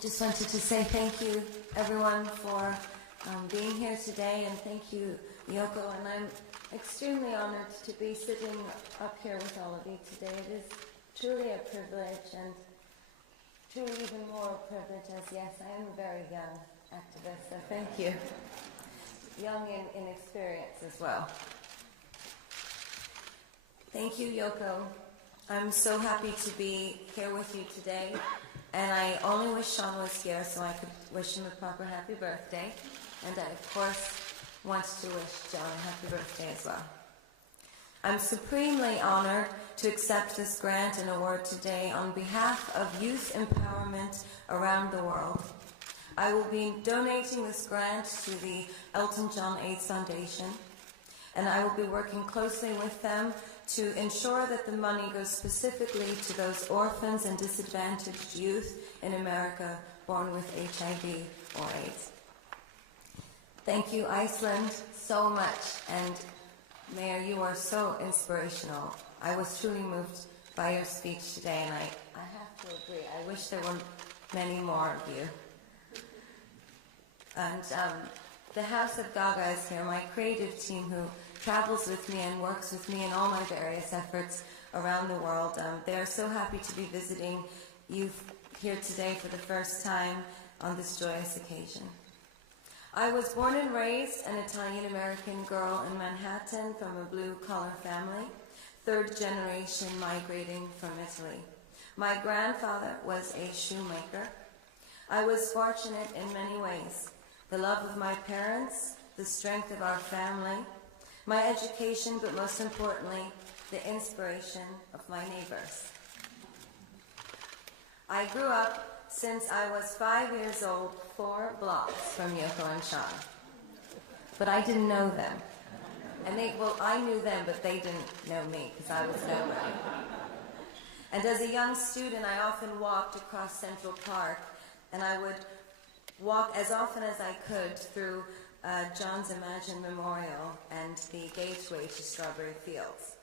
just wanted to say thank you, everyone, for being here today, and thank you, Yoko. And I'm extremely honored to be sitting up here with all of you today. It is truly a privilege, and truly even more a privilege as, yes, I am a very young activist, so thank you. Young in experience as well. Thank you, Yoko. I'm so happy to be here with you today, and I only wish Sean was here so I could wish him a proper happy birthday, and I, of course, want to wish John a happy birthday as well. I'm supremely honored to accept this grant and award today on behalf of youth empowerment around the world. I will be donating this grant to the Elton John AIDS Foundation, and I will be working closely with them to ensure that the money goes specifically to those orphans and disadvantaged youth in America born with HIV or AIDS. Thank you, Iceland, so much, and Mayor, you are so inspirational. I was truly moved by your speech today, and I have to agree. I wish there were many more of you. And the House of Gaga is here, my creative team who travels with me and works with me in all my various efforts around the world. They are so happy to be visiting you here today for the first time on this joyous occasion. I was born and raised an Italian-American girl in Manhattan from a blue-collar family, third generation migrating from Italy. My grandfather was a shoemaker. I was fortunate in many ways. The love of my parents, the strength of our family, my education, but most importantly, the inspiration of my neighbors. I grew up since I was 5 years old, 4 blocks from Yoko and Sean. But I didn't know them. And I knew them, but they didn't know me because I was nobody. And as a young student, I often walked across Central Park, and I would walk as often as I could through John's Imagine Memorial and the gateway to Strawberry Fields.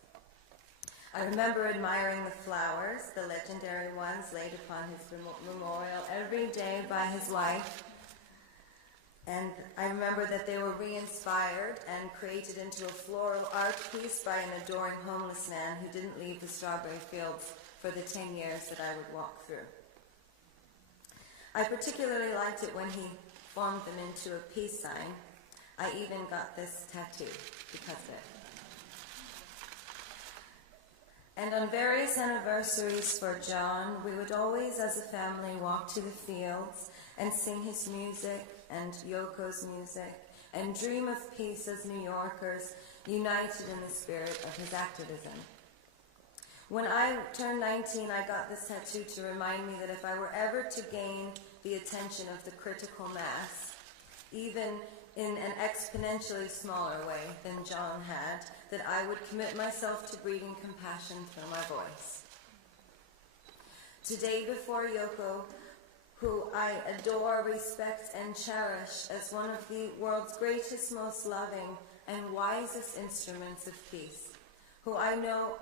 I remember admiring the flowers, the legendary ones laid upon his memorial every day by his wife. And I remember that they were re-inspired and created into a floral art piece by an adoring homeless man who didn't leave the Strawberry Fields for the 10 years that I would walk through. I particularly liked it when he formed them into a peace sign. I even got this tattoo because of it. And on various anniversaries for John, we would always, as a family, walk to the fields and sing his music and Yoko's music and dream of peace as New Yorkers, united in the spirit of his activism. When I turned 19, I got this tattoo to remind me that if I were ever to gain the attention of the critical mass, even in an exponentially smaller way than John had, that I would commit myself to breeding compassion through my voice. Today before Yoko, who I adore, respect, and cherish as one of the world's greatest, most loving, and wisest instruments of peace, who I now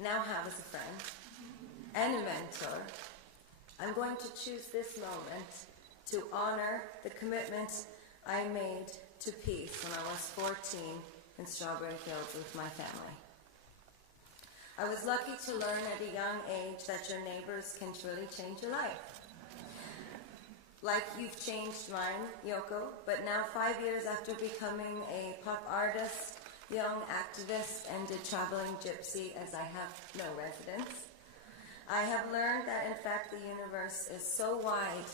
have as a friend and a mentor, I'm going to choose this moment to honor the commitment I made to peace when I was 14 in Strawberry Fields with my family. I was lucky to learn at a young age that your neighbors can truly change your life. Like you've changed mine, Yoko, but now 5 years after becoming a pop artist, young activist, and a traveling gypsy, as I have no residence, I have learned that in fact the universe is so wide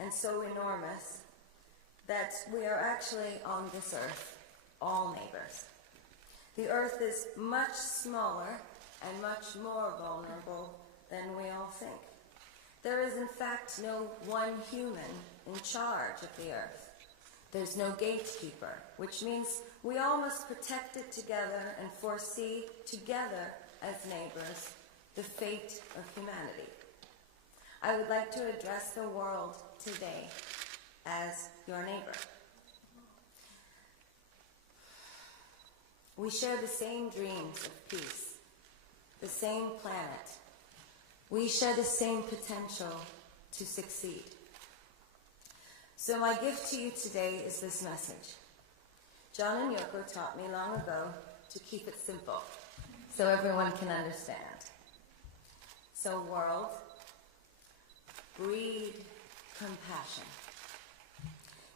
and so enormous that we are actually on this earth, all neighbors. The earth is much smaller and much more vulnerable than we all think. There is in fact no one human in charge of the earth. There's no gatekeeper, which means we all must protect it together and foresee together as neighbors the fate of humanity. I would like to address the world today as your neighbor. We share the same dreams of peace, the same planet. We share the same potential to succeed. So my gift to you today is this message. John and Yoko taught me long ago to keep it simple so everyone can understand. So world, breed compassion.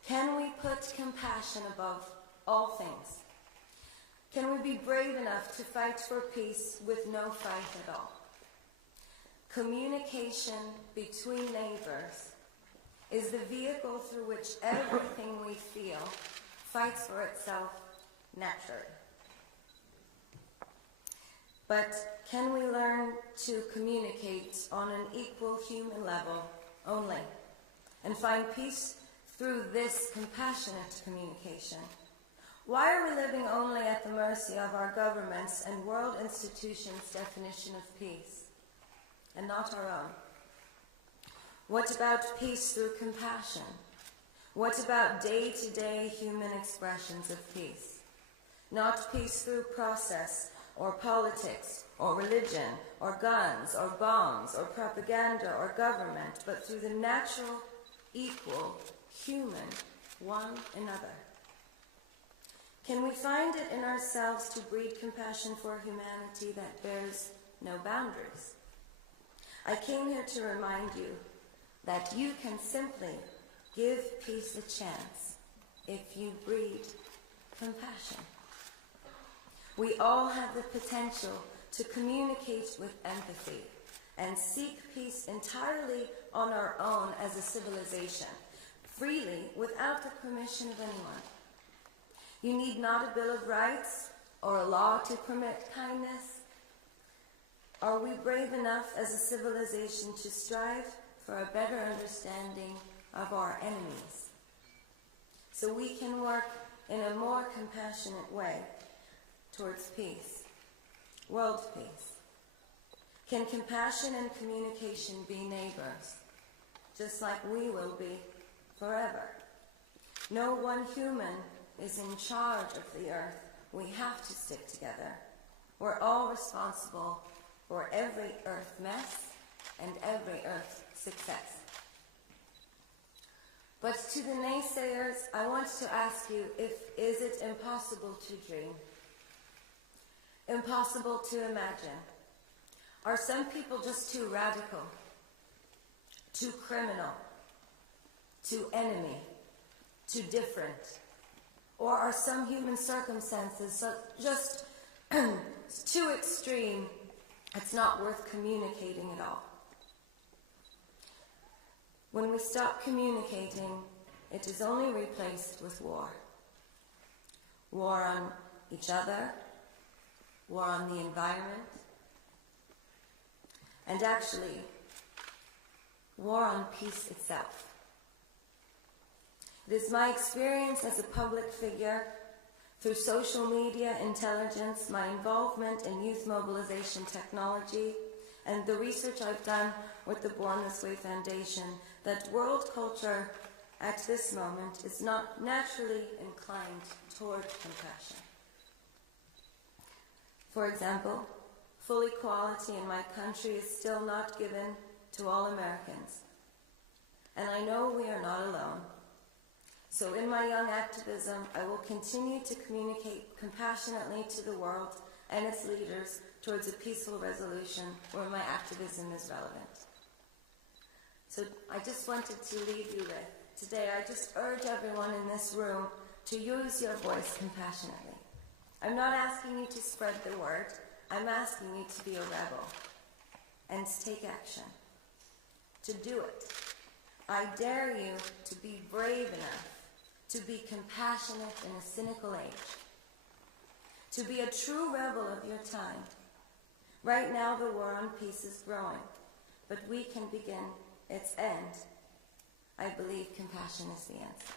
Can we put compassion above all things? Can we be brave enough to fight for peace with no fight at all? Communication between neighbors is the vehicle through which everything we feel fights for itself naturally. But can we learn to communicate on an equal human level only and find peace through this compassionate communication? Why are we living only at the mercy of our governments and world institutions' definition of peace, and not our own? What about peace through compassion? What about day-to-day human expressions of peace? Not peace through process, or politics, or religion, or guns, or bombs, or propaganda, or government, but through the natural, equal, human, one another. Can we find it in ourselves to breed compassion for humanity that bears no boundaries? I came here to remind you that you can simply give peace a chance if you breed compassion. We all have the potential to communicate with empathy and seek peace entirely on our own as a civilization, freely, without the permission of anyone. You need not a Bill of Rights or a law to permit kindness. Are we brave enough as a civilization to strive for a better understanding of our enemies, so we can work in a more compassionate way towards peace, world peace? Can compassion and communication be neighbors, just like we will be forever? No one human is in charge of the earth. We have to stick together. We're all responsible for every earth mess and every earth success. But to the naysayers, I want to ask you, is it impossible to dream? Impossible to imagine? Are some people just too radical, too criminal, too enemy, too different? Or are some human circumstances just too extreme, it's not worth communicating at all? When we stop communicating, it is only replaced with war. War on each other, war on the environment, and actually, war on peace itself. It is my experience as a public figure, through social media intelligence, my involvement in youth mobilization technology, and the research I've done with the Born This Way Foundation, that world culture at this moment is not naturally inclined toward compassion. For example, full equality in my country is still not given to all Americans. And I know we are not alone. So in my young activism, I will continue to communicate compassionately to the world and its leaders towards a peaceful resolution where my activism is relevant. So I just wanted to leave you with, today I just urge everyone in this room to use your voice compassionately. I'm not asking you to spread the word, I'm asking you to be a rebel and to take action, to do it. I dare you to be brave enough to be compassionate in a cynical age, to be a true rebel of your time. Right now the war on peace is growing, but we can begin its end. I believe compassion is the answer.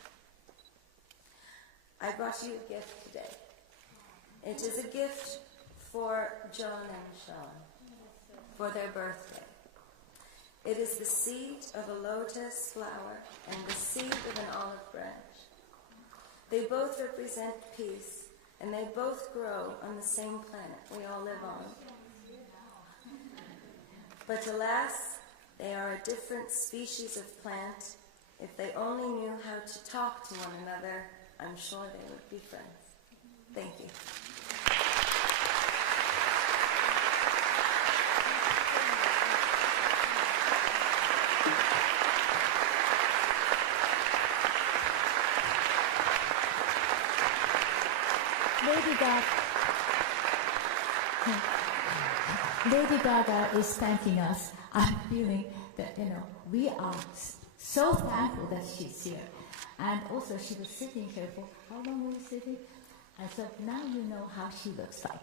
I brought you a gift today. It is a gift for John and Sean for their birthday. It is the seed of a lotus flower and the seed of an olive branch. They both represent peace, and they both grow on the same planet we all live on. But alas, they are a different species of plant If they only knew how to talk to one another, I'm sure they would be friends. Thank you. Lady Gaga is thanking us. I'm feeling that, we are so thankful that she's here. And also, she was sitting here for, how long were you sitting? And so now you know how she looks like.